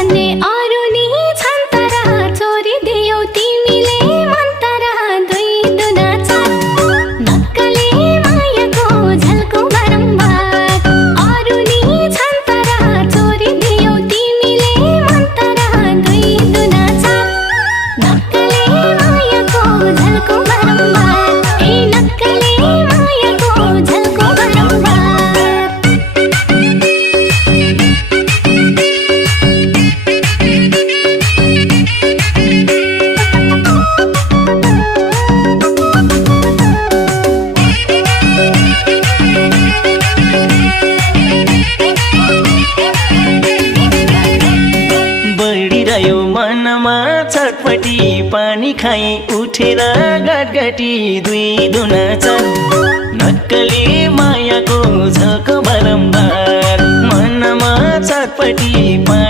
भन्ने अरू नि छन् तर छोरी दियौ तिमीले मन तर दुई दुना चार नक्कले मायाको झल्को बारम्बार अरू नि छन् तर छोरी दियौ तिमीले मन तर दुई दुना चार नक्कले मायाको झल्को बारम्बार ए नक्कले मायाको झल्को बारम्बार बढिरह्यो मनमा छटपटी पानी खाई उठेर गटगटी दुई दुना चार नक्कले मायाको झल्को बारम्बार मनमा छटपटी